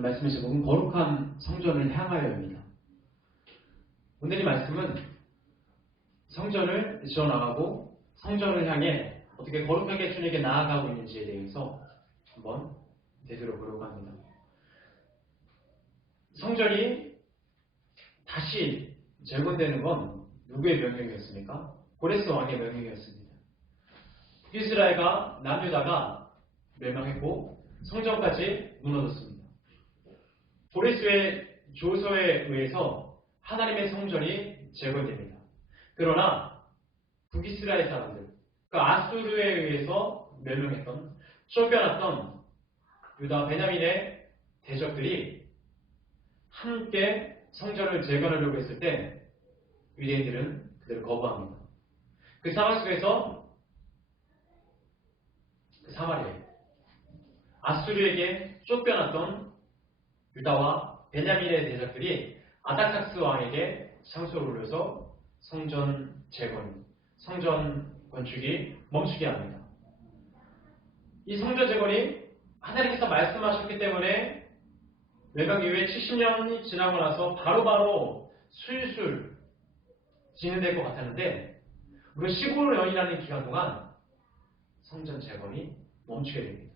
오늘 말씀의 제목은 거룩한 성전을 향하여입니다. 오늘 이 말씀은 성전을 지어나가고 성전을 향해 어떻게 거룩하게 주님에게 나아가고 있는지에 대해서 한번 되돌아보려고 합니다. 성전이 다시 재건되는 건 누구의 명령이었습니까? 고레스 왕의 명령이었습니다. 이스라엘과 남유다가 멸망했고 성전까지 무너졌습니다. 고레스의 조서에 의해서 하나님의 성전이 재건됩니다. 그러나 북이스라엘 사람들, 그 아수르에 의해서 멸망했던, 쫓겨났던 유다 베냐민의 대적들이 함께 성전을 재건하려고 했을 때 유대인들은 그들을 거부합니다. 그 상황 속에서 그 사마리아, 아수르에게 쫓겨났던 유다와 베냐민의 대적들이 아닥삭스 왕에게 상소를 올려서 성전 재건, 성전 건축이 멈추게 합니다. 이 성전 재건이 하나님께서 말씀하셨기 때문에 멸망 이후에 70년이 지나고 나서 바로바로 술술 진행될 것 같았는데 무려 15년이라는 기간 동안 성전 재건이 멈추게 됩니다.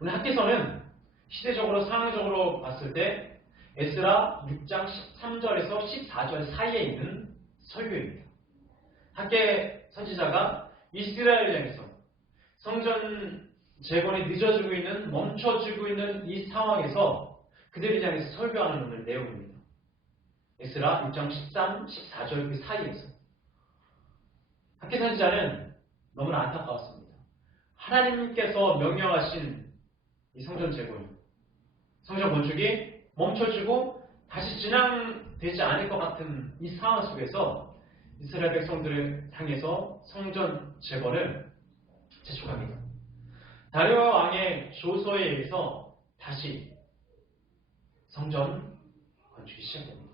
오늘 학계서는 시대적으로 상황적으로 봤을 때 에스라 6장 13절에서 14절 사이에 있는 설교입니다. 학계 선지자가 이스라엘을 향해서 성전 재건이 늦어지고 있는, 멈춰지고 있는 이 상황에서 그들을 향해서 설교하는 오늘 내용입니다. 에스라 6장 13, 14절 그 사이에서 학계 선지자는 너무나 안타까웠습니다. 하나님께서 명령하신 이 성전 재건, 성전 건축이 멈춰지고 다시 진행되지 않을 것 같은 이 상황 속에서 이스라엘 백성들을 향해서 성전 재건을 재촉합니다. 다리오 왕의 조서에 의해서 다시 성전 건축이 시작됩니다.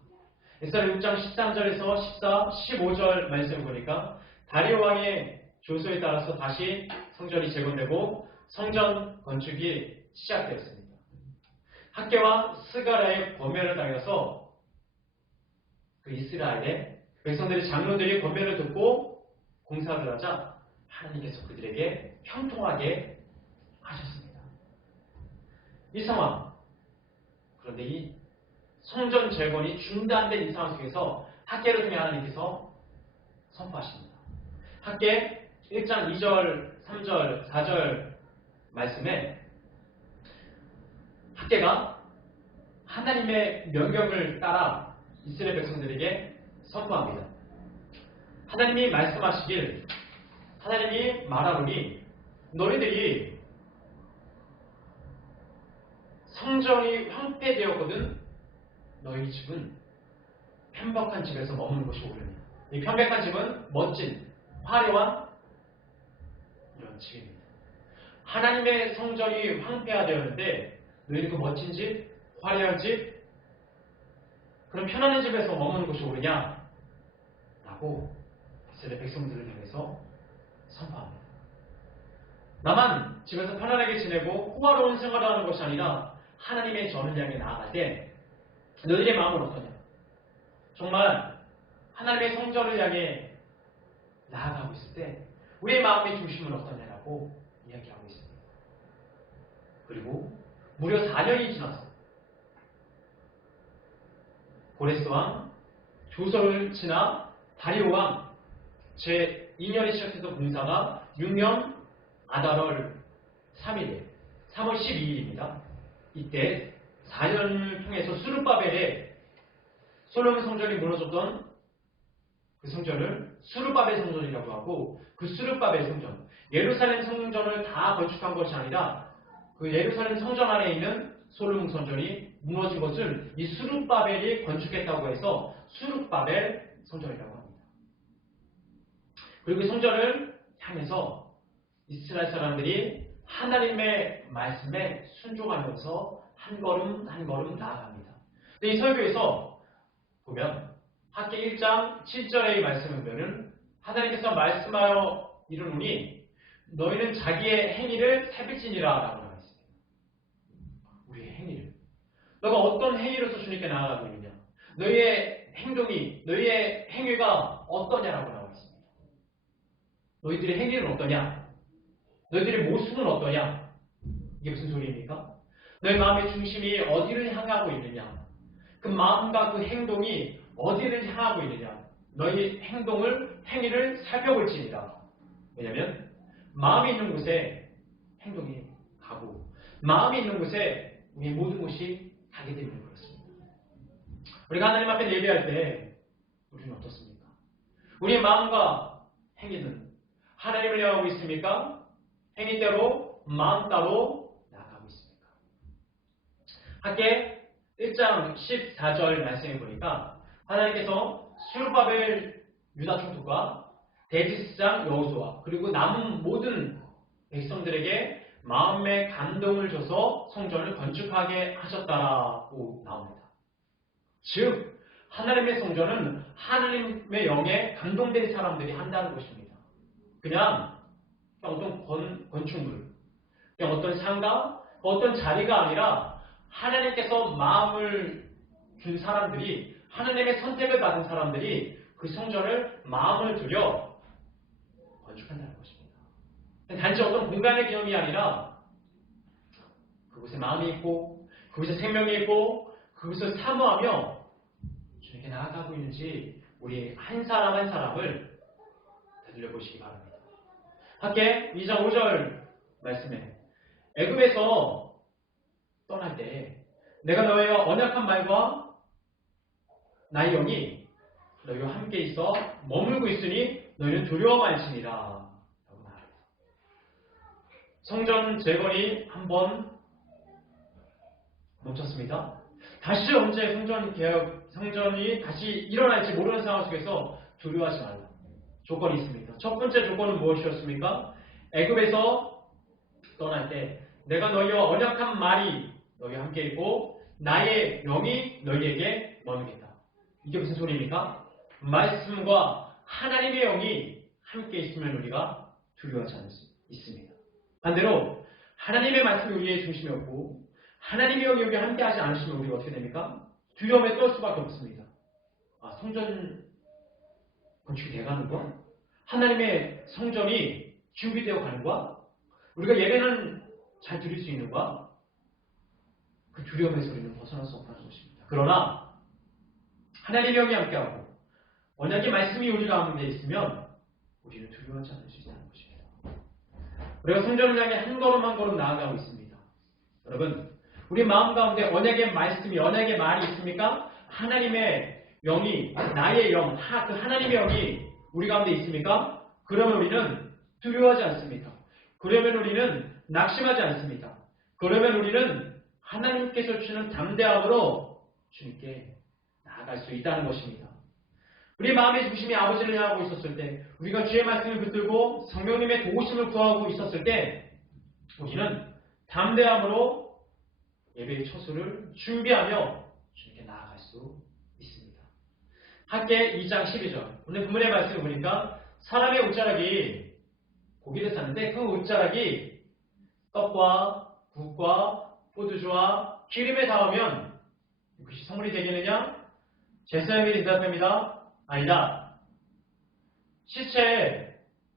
에스라 6장 13절에서 14, 15절 말씀을 보니까 다리오 왕의 조서에 따라서 다시 성전이 재건되고 성전 건축이 시작되었습니다. 학계와 스가랴의 권면을 당해서 그 이스라엘의 백성들의 장로들이 권면을 듣고 공사를 하자 하나님께서 그들에게 형통하게 하셨습니다. 이 상황, 그런데 이 성전 재건이 중단된 이 상황 속에서 학계를 통해 하나님께서 선포하십니다. 학계 1장 2절, 3절, 4절 말씀에 학계가 하나님의 명령을 따라 이스라엘 백성들에게 선포합니다. 하나님이 말씀하시길, 하나님이 말하노니 너희들이 성전이 황폐되었거든 너희 집은 편박한 집에서 머무는 것이 옳으니. 이 편박한 집은 멋진, 화려한 이런 집입니다. 하나님의 성전이 황폐화되었는데 너희는 그 멋진 집, 화려한 집, 그런 편안한 집에서 머무는 것이 옳으냐? 라고 이스라엘 백성들을 향해서 선포합니다. 나만 집에서 편안하게 지내고 호화로운 생활을 하는 것이 아니라 하나님의 전을 향해 나아갈 때 너희의 마음은 어떠냐? 정말 하나님의 성전을 향해 나아가고 있을 때 우리의 마음의 중심은 어떠냐라고 이야기하고 있습니다. 그리고 무려 4년이 지나서 고레스 왕, 조서를 지나 다리오 왕 제2년에 시작해서 공사가 6년 아달월 3일에 3월 12일입니다. 이때 4년을 통해서 수르바벨의 솔로몬 성전이 무너졌던 그 성전을 수르바벨 성전이라고 하고, 그 수르바벨 성전, 예루살렘 성전을 다 건축한 것이 아니라 그 예루살렘 성전 안에 있는 솔로몬 성전이 무너진 것을 이 수르바벨이 건축했다고 해서 수르바벨 성전이라고 합니다. 그리고 이 성전을 향해서 이스라엘 사람들이 하나님의 말씀에 순종하면서 한 걸음 한 걸음 나아갑니다. 근데 이 설교에서 보면 학계 1장 7절의 말씀을 보면 하나님께서 말씀하여 이르노니 너희는 자기의 행위를 살필지니라 라고 나와 있습니다. 우리의 행위를, 너가 어떤 행위로서 주님께 나아가고 있느냐? 너희의 행동이, 너희의 행위가 어떠냐라고 나와 있습니다. 너희들의 행위는 어떠냐? 너희들의 모습은 어떠냐? 이게 무슨 소리입니까? 너희 마음의 중심이 어디를 향하고 있느냐? 그 마음과 그 행동이 어디를 향하고 있느냐? 너희 행위를 살펴볼지니라. 왜냐하면 마음이 있는 곳에 행동이 가고 마음이 있는 곳에 우리의 모든 것이 가게 되는 그렇습니다. 우리가 하나님 앞에 예배할 때 우리는 어떻습니까? 우리의 마음과 행위는 하나님을 향하고 있습니까? 행위 따로 마음 따로 나아가고 있습니까? 함께 1장 14절 말씀해 보니까 하나님께서 스룹바벨 유다 총독과 대지스장 여호수아 그리고 남은 모든 백성들에게 마음의 감동을 줘서 성전을 건축하게 하셨다라고 나옵니다. 즉 하나님의 성전은 하나님의 영에 감동된 사람들이 한다는 것입니다. 그냥 어떤 건축물, 그냥 어떤 상가, 어떤 자리가 아니라 하나님께서 마음을 준 사람들이, 하나님의 선택을 받은 사람들이 그 성전을 마음을 들여 건축한다는 것입니다. 단지 어떤 공간의 개념이 아니라 그곳에 마음이 있고 그곳에 생명이 있고 그것을 사모하며 주님께 나아가고 있는지 우리 한 사람 한 사람을 되돌려 보시기 바랍니다. 함께 2장 5절 말씀에 애굽에서 떠날 때 내가 너희와 언약한 말과 나의 영이 너희와 함께 있어 머물고 있으니 너희는 두려워 말지니라 라고 말합니다. 성전 재건이 한번 멈췄습니다. 다시 언제 성전이 다시 일어날지 모르는 상황 속에서 두려워하지 말라. 조건이 있습니다. 첫 번째 조건은 무엇이었습니까? 애굽에서 떠날 때 내가 너희와 언약한 말이 너희와 함께 있고 나의 영이 너희에게 머무겠다. 이게 무슨 소리입니까? 말씀과 하나님의 영이 함께 있으면 우리가 두려워하지 않을 수 있습니다. 반대로 하나님의 말씀이 우리의 중심이었고 하나님의 영이 여기 함께 하지 않으시면 우리가 어떻게 됩니까? 두려움에 떨 수밖에 없습니다. 성전 건축이 돼가는 거야? 하나님의 성전이 준비되어 가는 거야? 우리가 예배는 잘 드릴 수 있는 거야? 그 두려움에서 우리는 벗어날 수 없다는 것입니다. 그러나 하나님의 영이 함께하고 언약의 말씀이 우리 가운데 있으면 우리는 두려워하지 않을 수 있다는 것입니다. 우리가 성전을 향해 한 걸음 한 걸음 나아가고 있습니다. 여러분, 우리 마음 가운데 언약의 말씀이, 언약의 말이 있습니까? 하나님의 영이, 나의 영, 그 하나님의 영이 우리 가운데 있습니까? 그러면 우리는 두려워하지 않습니다. 그러면 우리는 낙심하지 않습니다. 그러면 우리는 하나님께서 주시는 담대함으로 주님께 나아갈 수 있다는 것입니다. 우리 마음의 중심이 아버지를 향하고 있었을 때, 우리가 주의 말씀을 붙들고 성령님의 도우심을 구하고 있었을 때 우리는 담대함으로 예배의 처소를 준비하며 주님께 나아갈 수 있습니다. 함께 2장 12절 오늘 본문의 말씀을 보니까 사람의 옷자락이 고기를 샀는데 그 옷자락이 떡과 국과 포도주와 기름에 닿으면 그것이 선물이 되겠느냐? 제사장이 대답합니다. 아니다. 시체에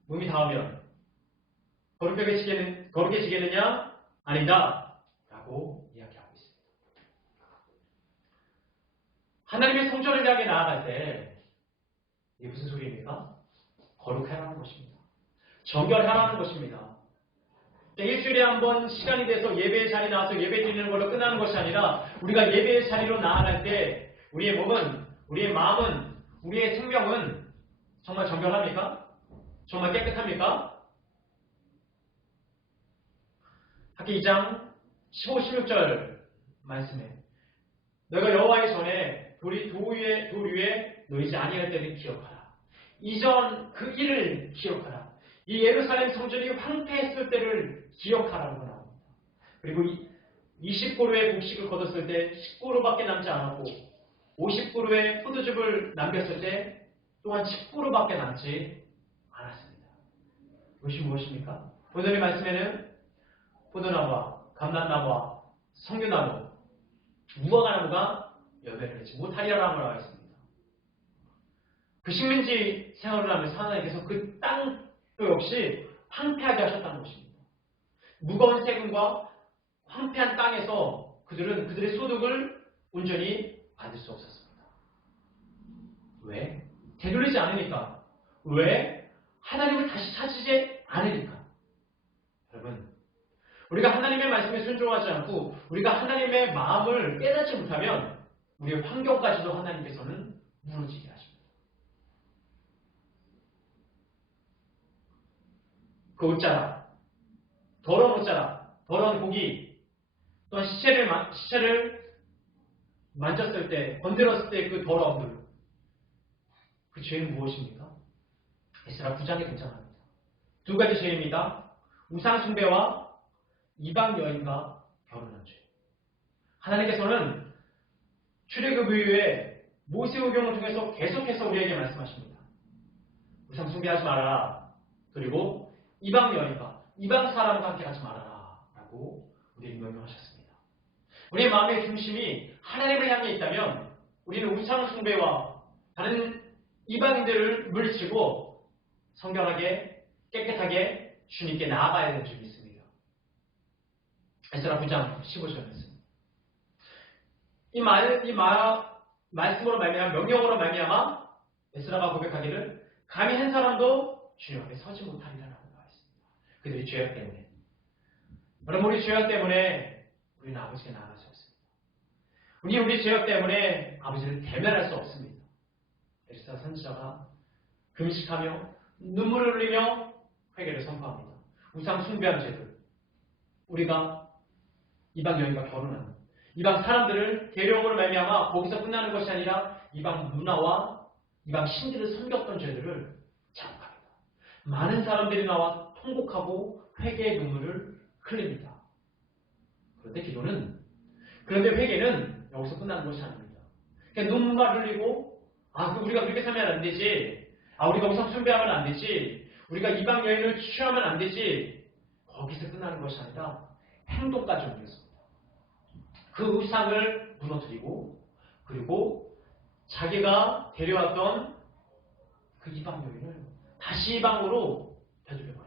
몸이 닿으면 거룩하게 지겠느냐? 아니다. 라고 이야기하고 있습니다. 하나님의 성전을 향해 나아갈 때 이게 무슨 소리입니까? 거룩하라는 것입니다. 정결하라는 것입니다. 일주일에 한 번 시간이 돼서 예배의 자리에 나와서 예배 드리는 걸로 끝나는 것이 아니라 우리가 예배의 자리로 나아갈 때 우리의 몸은, 우리의 마음은, 우리의 생명은 정말 정결합니까? 정말 깨끗합니까? 학기 2장 15, 16절 말씀에 너희가 여호와의 전에 돌 위에 놓이지 아니할 때를 기억하라. 이전 그 일을 기억하라. 이 예루살렘 성전이 황폐했을 때를 기억하라고 나옵니다. 그리고 20그루의 곡식을 거뒀을 때 10그루밖에 남지 않았고 50그루의 포도즙을 남겼을 때 또한 10그루밖에 남지 않았습니다. 이것이 무엇입니까? 오늘의 말씀에는 포도나무와 감람나무와 성류나무 무화과 나무가 열매를 맺지 못하리라고 나와 있습니다. 그 식민지 생활을 하면서 하나님께서 그 땅 역시 황폐하게 하셨다는 것입니다. 무거운 세금과 황폐한 땅에서 그들은 그들의 소득을 온전히 받을 수 없었습니다. 왜? 되돌리지 않으니까. 왜? 하나님을 다시 찾지 않으니까. 여러분, 우리가 하나님의 말씀에 순종하지 않고 우리가 하나님의 마음을 깨닫지 못하면 우리의 환경까지도 하나님께서는 무너지게 하십니다. 그 옷자락, 더러운 옷자락, 더러운 고기, 또한 시체를 만졌을 때, 건드렸을 때 그 더러움들, 그 죄는 무엇입니까? 에스라 9장에 등장합니다. 두 가지 죄입니다. 우상 숭배와 이방 여인과 결혼한 죄. 하나님께서는 출애굽 이후에 모세오경을 통해서 계속해서 우리에게 말씀하십니다. 우상 숭배하지 말아라. 그리고 이방 여인과 이방 사람과 함께 가지 말아라 라고 우리에게 명령하셨습니다. 우리의 마음의 중심이 하나님을 향해 있다면 우리는 우상 숭배와 다른 이방인들을 물리치고 성결하게 깨끗하게 주님께 나아가야 되는 줄이 있습니다. 에스라 9장 15절 말씀. 이 말씀으로 말미암아 명령으로 말미암아 에스라가 고백하기를 감히 한 사람도 주님 앞에 서지 못하리라라고 나와 있습니다. 그들의 죄악 때문에. 여러분, 우리 죄악 때문에 우리는 아버지께 나아갈 수 없습니다. 우리 죄악 때문에 아버지를 대면할 수 없습니다. 에스라 선지자가 금식하며 눈물을 흘리며 회개를 선포합니다. 우상 숭배한 죄들, 우리가 이방 여인과 결혼하는 이방 사람들을 데려옴으로 말미암아 거기서 끝나는 것이 아니라 이방 문화와 이방 신들을 섬겼던 죄들을 자복합니다. 많은 사람들이 나와 통곡하고 회개의 눈물을 흘립니다. 그런데 회개는 여기서 끝나는 것이 아닙니다. 그냥 눈물만 흘리고 우리가 그렇게 살면 안 되지. 우리가 우상 숭배하면 안 되지. 우리가 이방 여인을 취하면 안 되지. 거기서 끝나는 것이 아니라 행동까지 옮겼습니다. 그 우상을 무너뜨리고 그리고 자기가 데려왔던 그 이방 여인을 다시 이방으로 되돌려버립니다.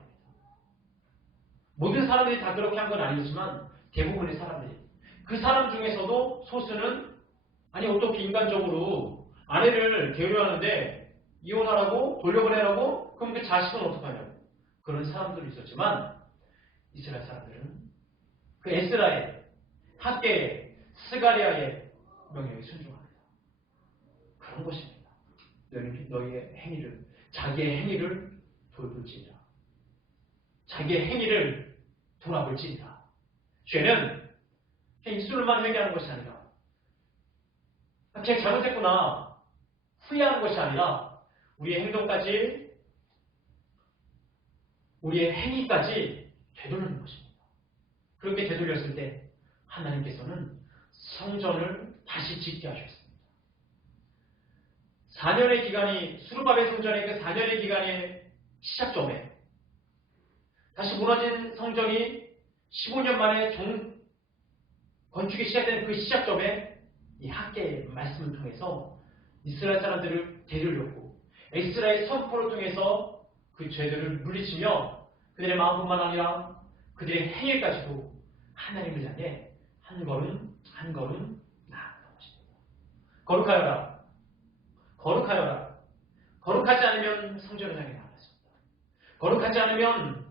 모든 사람들이 다 그렇게 한 건 아니지만 대부분의 사람들이, 그 사람 중에서도 소수는 어떻게 인간적으로 아내를 데려왔는데 이혼하라고 돌려보내라고? 그럼 그 자식은 어떡하냐고. 그런 사람들이 있었지만 이스라엘 사람들은 그 에스라의 학계의 스가랴의 명령에 순종합니다. 그런 것입니다. 너희의 행위를, 자기의 행위를 돌볼지니라. 자기의 행위를 돌아볼지니라. 죄는 그냥 입술로만 회개하는 것이 아니라 제가 잘못했구나 후회하는 것이 아니라 우리의 행동까지, 우리의 행위까지 되돌리는 것입니다. 그렇게 되돌렸을 때 하나님께서는 성전을 다시 짓게 하셨습니다. 4년의 기간이, 수르바벨 성전의 그 4년의 기간의 시작점에 다시 무너진 성전이 15년 만에 건축이 시작된 그 시작점에 이 학계의 말씀을 통해서 이스라엘 사람들을 되돌렸고 에스라의 선포를 통해서 그 죄들을 물리치며 그들의 마음뿐만 아니라 그들의 행위까지도 하나님을 향해 한 걸음 한 걸음 나아가는 것입니다. 거룩하여라. 거룩하여라. 거룩하지 않으면 성전을 향해 나아갈 수 없다. 거룩하지 않으면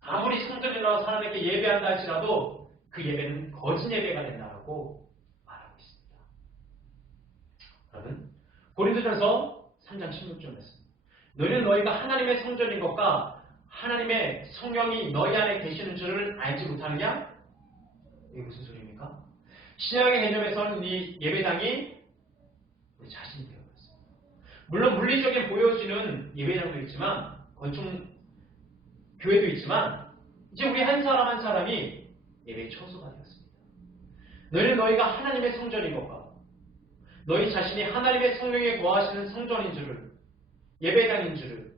아무리 성전에 나와서 하나님께 예배한다 할지라도 그 예배는 거짓 예배가 된다라고 말하고 있습니다. 여러분, 고린도전서 3장 16절 말씀. 너희는 너희가 하나님의 성전인 것과 하나님의 성령이 너희 안에 계시는 줄을 알지 못하느냐? 이게 무슨 소리입니까? 신약의 개념에서는 이 예배당이 우리 자신이 되어버렸습니다. 물론 물리적인 보여지는 예배당도 있지만, 건축 교회도 있지만, 이제 우리 한 사람 한 사람이 예배의 처소가 되었습니다. 너희는 너희가 하나님의 성전인 것과 너희 자신이 하나님의 성령에 거하시는 성전인 줄을, 예배당인 줄을,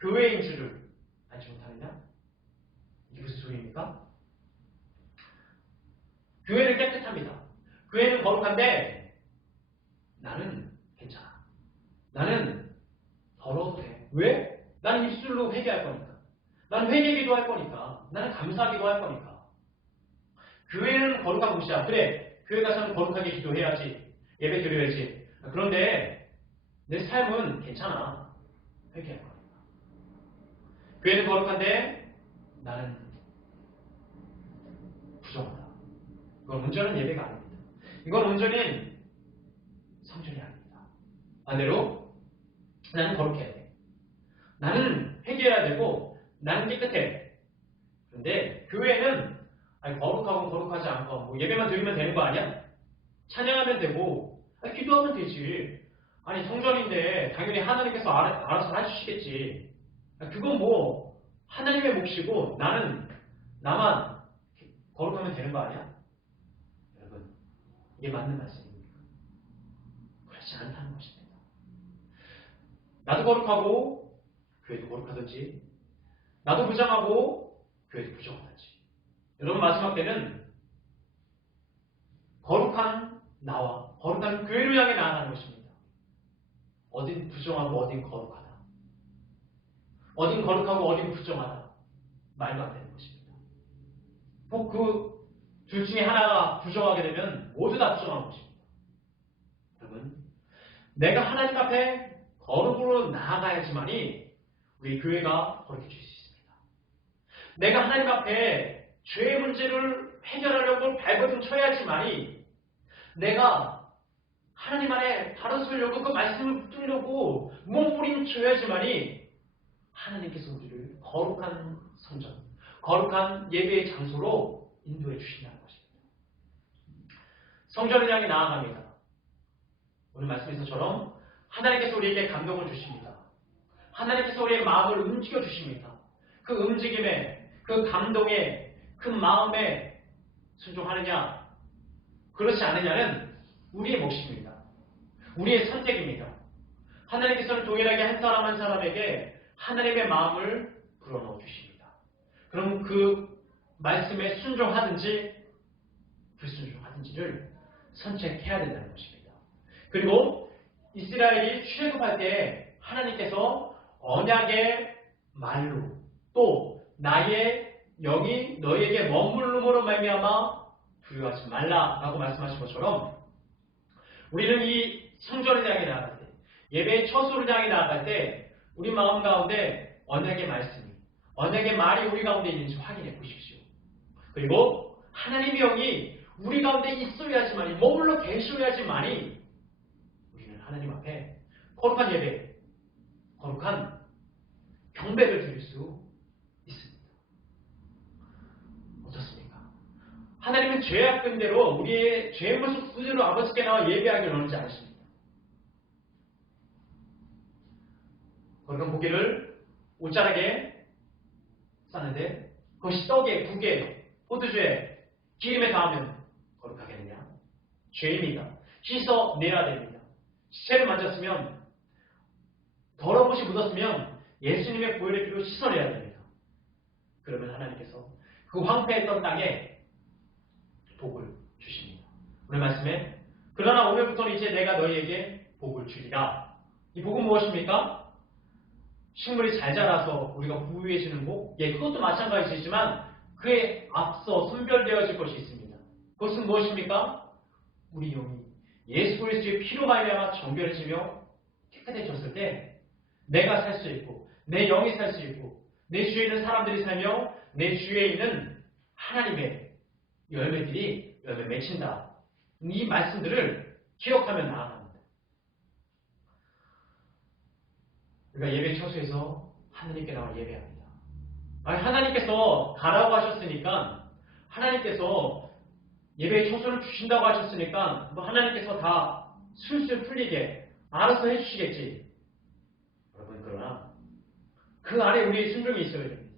교회인 줄을 알지 못하느냐? 이게 무슨 소리입니까? 교회는 깨끗합니다. 교회는 거룩한데 나는 괜찮아. 나는 더러워도 돼. 왜? 나는 입술로 회개할 거니까. 나는 회개기도 할 거니까. 나는 감사하기도 할 거니까. 교회는 거룩한 곳이야. 그래, 교회 가서는 거룩하게 기도해야지. 예배 드려야지. 그런데 내 삶은 괜찮아. 회개할 거니까. 교회는 거룩한데 나는 부정하다. 이건 온전한 예배가 아닙니다. 이건 온전한 성전이 아닙니다. 반대로 나는 거룩해야 돼. 나는 회개해야 되고 나는 깨끗해. 그런데 교회는 아니, 거룩하고 거룩하지 않고 뭐 예배만 드리면 되는 거 아니야? 찬양하면 되고 아니, 기도하면 되지. 아니 성전인데 당연히 하나님께서 알아서 해주시겠지. 그건 뭐 하나님의 몫이고 나만 거룩하면 되는 거 아니야? 여러분 이게 맞는 말씀입니까? 그렇지 않다는 것입니다. 나도 거룩하고 교회도 거룩하든지 나도 부정하고 교회도 부정하든지 여러분 마지막 때는 거룩한 나와 거룩한 교회를 향해 나아가는 것입니다. 어딘 부정하고 어딘 거룩하다. 어딘 거룩하고 어딘 부정하다. 말도 안 되는 것입니다. 꼭 그 둘 중에 하나가 부정하게 되면 모두 다 부정한 것입니다. 여러분 내가 하나님 앞에 거룩으로 나아가야지만이 우리 교회가 거룩해질 수 있습니다. 내가 하나님 앞에 죄의 문제를 해결하려고 발버둥 쳐야지만이 내가 하나님 안에 바로 서려고 그 말씀을 붙들려고 몸부림쳐야지만이 하나님께서 우리를 거룩한 성전, 거룩한 예배의 장소로 인도해 주신다는 것입니다. 성전을 향해 나아갑니다. 오늘 말씀에서처럼 하나님께서 우리에게 감동을 주십니다. 하나님께서 우리의 마음을 움직여 주십니다. 그 움직임에, 그 감동에, 그 마음에 순종하느냐, 그렇지 않느냐는 우리의 몫입니다. 우리의 선택입니다. 하나님께서는 동일하게 한 사람 한 사람에게 하나님의 마음을 불어넣어 주십니다. 그럼 그 말씀에 순종하든지 불순종하든지를 선택해야 된다는 것입니다. 그리고 이스라엘이 출애굽할 때 하나님께서 언약의 말로 또 나의 영이 너희에게 머물름으로 말미암아 두려워하지 말라라고 말씀하신 것처럼 우리는 이 성전을 향해 나아갈 때 예배의 처소를 향해 나아갈 때 우리 마음 가운데 언약의 말씀이 언약의 말이 우리 가운데 있는지 확인해 보십시오. 그리고 하나님의 영이 우리 가운데 있어야지만이 머물러 계셔야지만이 우리는 하나님 앞에 거룩한 예배, 거룩한 경배를 드릴 수 있습니다. 어떻습니까? 하나님은 죄악근대로 우리의 죄의 모습 그대로 아버지께 나와 예배하기를 원하지 않으십니다. 거룩한 고기를 옷자락에 싸는데 그것이 떡에, 국에, 포도주에, 기름에 닿으면 거룩하겠느냐? 죄입니다. 씻어내야 됩니다. 시체를 만졌으면 더러운 것이 묻었으면 예수님의 보혈의 피로 씻어내야 됩니다. 그러면 하나님께서 그 황폐했던 땅에 복을 주십니다. 오늘 말씀에 그러나 오늘부터는 이제 내가 너희에게 복을 주리라. 이 복은 무엇입니까? 식물이 잘 자라서 우리가 부유해지는 복? 예, 그것도 마찬가지지만 그에 앞서 선별되어질 것이 있습니다. 그것은 무엇입니까? 우리 영이 예수 그리스도의 피로 말미암아 정결해지며 깨끗해졌을 때 내가 살 수 있고 내 영이 살 수 있고 내 주위에 있는 사람들이 살며 내 주위에 있는 하나님의 열매들이 열매 맺힌다. 이 말씀들을 기억하며 나아갑니다. 우리가 예배 처소에서 하나님께 나와 예배합니다. 아니, 하나님께서 가라고 하셨으니까 하나님께서 예배의 처소를 주신다고 하셨으니까 뭐 하나님께서 다 술술 풀리게 알아서 해주시겠지. 여러분 그러나 그 안에 우리의 순종이 있어야 됩니다.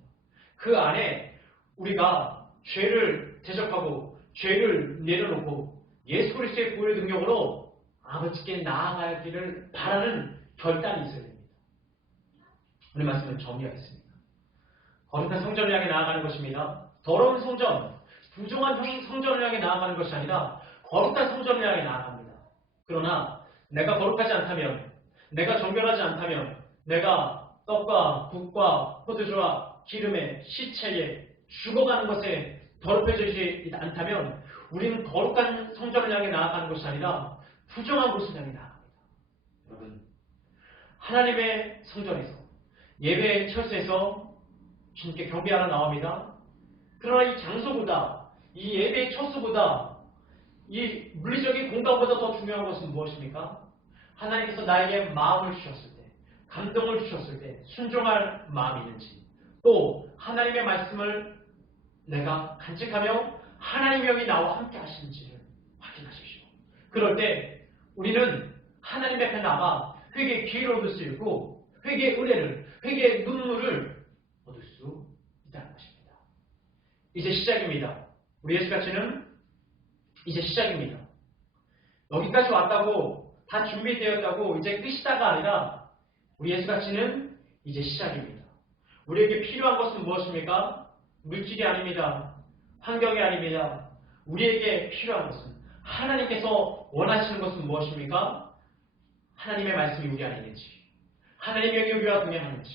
그 안에 우리가 죄를 대적하고 죄를 내려놓고 예수 그리스도의 보혈의 능력으로 아버지께 나아가기를 바라는 결단이 있어야 됩니다. 오늘 말씀을 정리하겠습니다. 거룩한 성전을 향해 나아가는 것입니다. 더러운 성전, 부정한 성전을 향해 나아가는 것이 아니라 거룩한 성전을 향해 나아갑니다. 그러나 내가 거룩하지 않다면, 내가 정결하지 않다면, 내가 떡과 국과 포도주와 기름에 시체에 죽어가는 것에 더럽혀지지 않다면 우리는 거룩한 성전을 향해 나아가는 것이 아니라 부정한 곳을 향해 나아갑니다. 여러분, 하나님의 성전에서 예배 처소에서 주님께 경배하러 나옵니다. 그러나 이 장소보다, 이 예배의 처소보다, 이 물리적인 공간보다 더 중요한 것은 무엇입니까? 하나님께서 나에게 마음을 주셨을 때, 감동을 주셨을 때 순종할 마음이 있는지, 또 하나님의 말씀을 내가 간직하며 하나님의 영이 나와 함께 하시는지를 확인하십시오. 그럴 때 우리는 하나님 앞에 나가 회개의 기회를 얻을 수 있고 회개의 은혜를, 회개의 눈물을 얻을 수 있다는 것입니다. 이제 시작입니다. 우리 예수같이는 이제 시작입니다. 여기까지 왔다고 다 준비되었다고 이제 끝이다가 아니라 우리 예수같이는 이제 시작입니다. 우리에게 필요한 것은 무엇입니까? 물질이 아닙니다. 환경이 아닙니다. 우리에게 필요한 것은, 하나님께서 원하시는 것은 무엇입니까? 하나님의 말씀이 우리 안에 있는지, 하나님의 영이 우리와 동행하는지,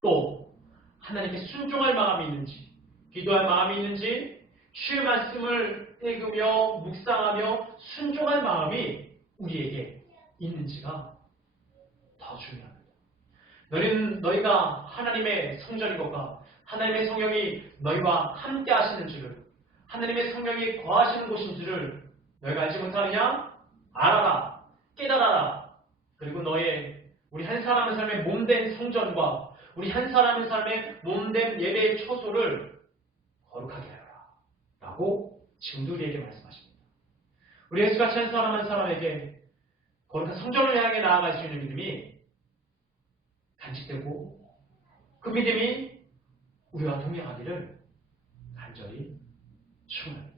또 하나님께 순종할 마음이 있는지, 기도할 마음이 있는지, 주의 말씀을 읽으며 묵상하며 순종할 마음이 우리에게 있는지가 더 중요합니다. 너희가 하나님의 성전인 것과 하나님의 성령이 너희와 함께 하시는 줄을, 하나님의 성령이 거하시는 곳인 줄을 너희가 알지 못하느냐? 알아라, 깨달아라. 그리고 우리 한 사람 한 사람의 몸된 성전과 우리 한 사람 한 사람의 몸된 예배의 처소를 거룩하게 하여라 라고 지금도 우리에게 말씀하십니다. 우리 예수같이 한 사람 한 사람에게 거룩한 성전을 향해 나아갈 수 있는 믿음이 간직되고 그 믿음이 우리와 동행하기를 간절히 축원합니다.